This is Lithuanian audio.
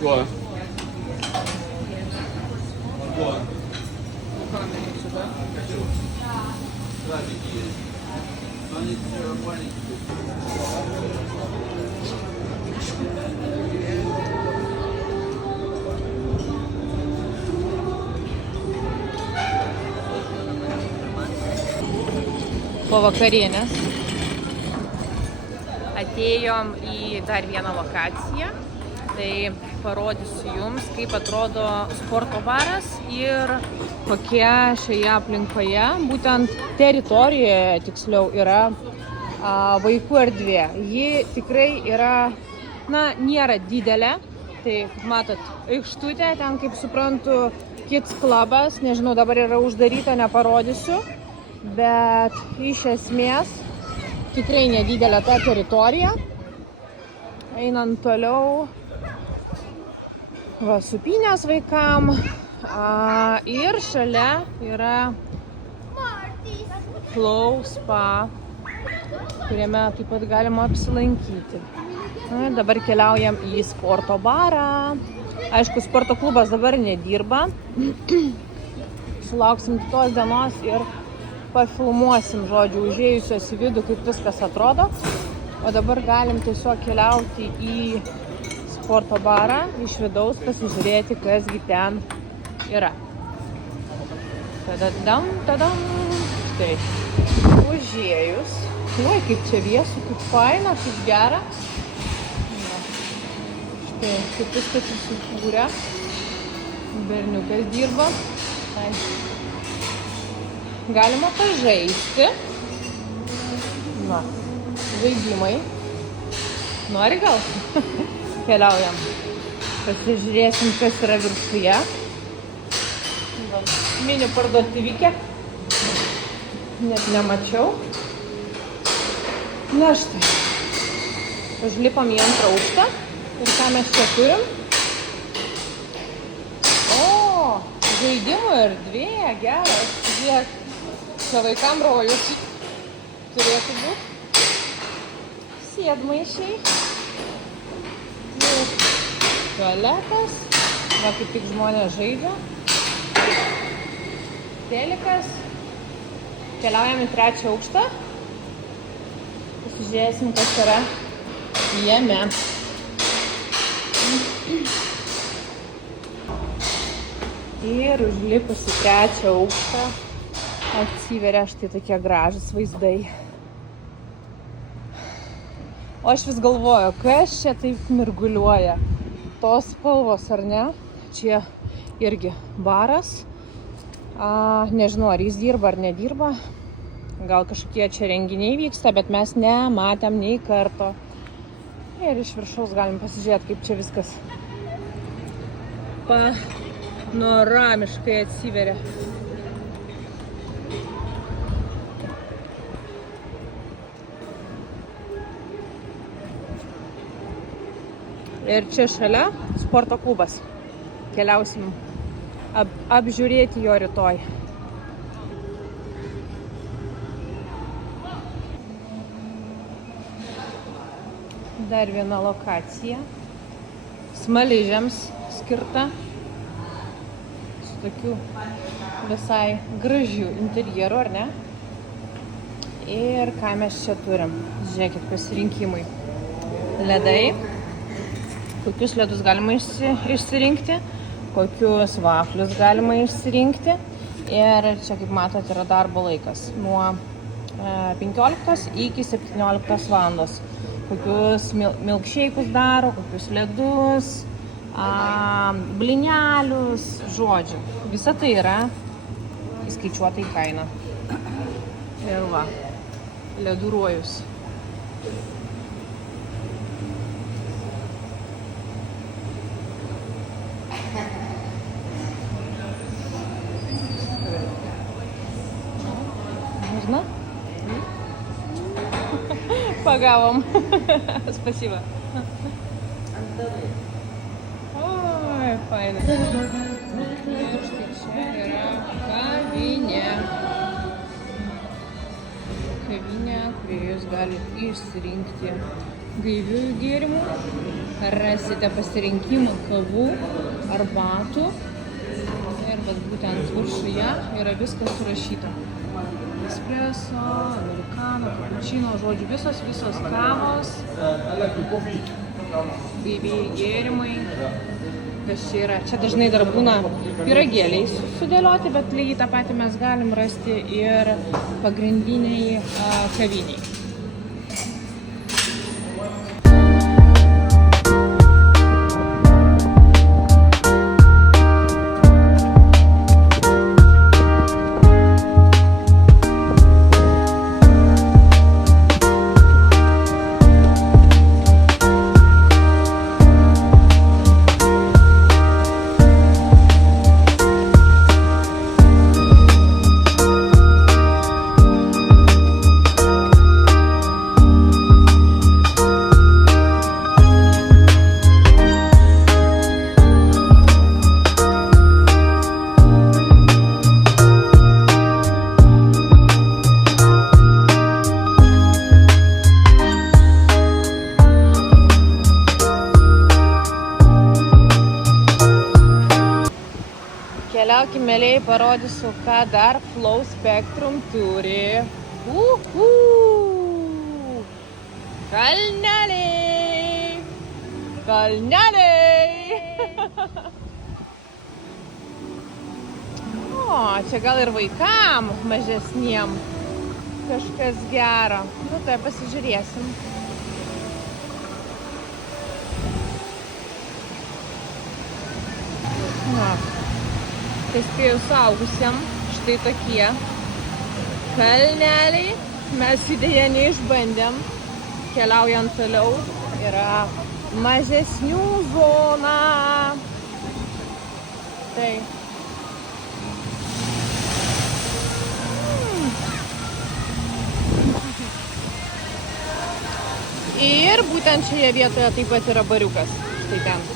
Vanduo. Po vakarienės atėjom į dar vieną lokaciją. Tai parodysiu jums, kaip atrodo sporto baras ir kokie šioje aplinkoje, būtent teritorijoje tiksliau, yra vaikų erdvė. Ji tikrai yra, nėra didelė. Tai, kaip matot, aikštutė, ten, kaip suprantu, kids klubas, nežinau, dabar yra uždaryta, neparodysiu. Bet iš esmės tikrai nedidelė ta teritorija. Einant toliau, supynės vaikam. Ir šalia yra Flow Spa, kuriame taip pat galima apsilankyti. Dabar keliaujam į sporto barą. Aišku, sporto klubas dabar nedirba. Sulauksim kitos dienos ir pafilmuosim, žodžiu, užėjusios į vidų, kaip viskas atrodo. O dabar galim tiesiog keliauti į sporto barą, iš vidaus pasižiūrėti, kasgi ten yra. Tadadam, tadam. Tai, užėjus. Oi, kaip čia vėsu, kaip faina, kaip gera. Štai, kaip viskas susikūrė. Berniukas dirba. Tai. Galima pažaisti. Žaidimai. Nori gal? Keliaujam. Pasižiūrėsim, kas yra viršuje. Mini parduotuvykė. Net nemačiau. Na štai. Užlipam į antrą aukštą. Ir ką mes čia turim? O, žaidimų erdvė, geras. Žiūrėk. Čia vaikam rojus turėtų būti. Sėdmaišiai. Tualetas. Va, kaip tik žmonės žaidžia. Telikas. Keliaujam į trečią aukštą. Pasižiūrėsim, kas yra jame. Ir užlipus į trečią aukštą atsiveria štai tokie gražūs vaizdai. O aš vis galvoju, kas čia taip mirguliuoja. Tos spalvos, ar ne? Čia irgi baras. Nežinau, ar jis dirba ar nedirba. Gal kažkokie čia renginiai vyksta, bet mes nematėm nei karto. Ir iš viršaus galim pasižiūrėti, kaip čia viskas panoramiškai atsiveria. Ir čia šalia sporto klubas. Keliausim apžiūrėti jo rytoj. Dar viena lokacija. Smaližiams skirta. Su tokiu visai gražiu interjeru, ar ne? Ir ką mes čia turim? Žiūrėkit, pasirinkimai. Ledai. Kokius ledus galima išsirinkti, kokius vaflius galima išsirinkti. Ir čia, kaip matot, yra darbo laikas nuo 15 iki 17 valandos. Kokius milkšeikus daro, kokius ledus, blinelius, žodžiu. Visa tai yra įskaičiuota į kainą. Ir va, ledų rojus. Можно? Погавом. Спасибо. Ой, файна. Ir štai čia yra kavinė. Kavinė, kurioje jūs galite išsirinkti gaiviųjų gėrimų rasite pasirinkimų kavų, arbatų. Ir vat būtent viršuje yra viskas surašyta. Espresso, americano, cappuccino, žodžiu, visos kavos, gyvieji gėrimai. Kas čia yra? Čia dažnai dar būna pyragėliai sudėlioti, bet lygiai tą patį mes galim rasti ir pagrindiniai kaviniai. Keliaukim, mėlėjai, parodysiu, ką dar Flow Spectrum turi. Kalneliai! Kalneliai! O, čia gal ir vaikam mažesniem kažkas gero. Nu, tai pasižiūrėsim. Na. Tai spėjau suaugusiem, štai tokie kalneliai. Mes jų dėja neišbandėm. Keliaujant toliau yra mažesnių zona. Tai. Ir būtent šioje vietoje taip pat yra bariukas. Štai ten.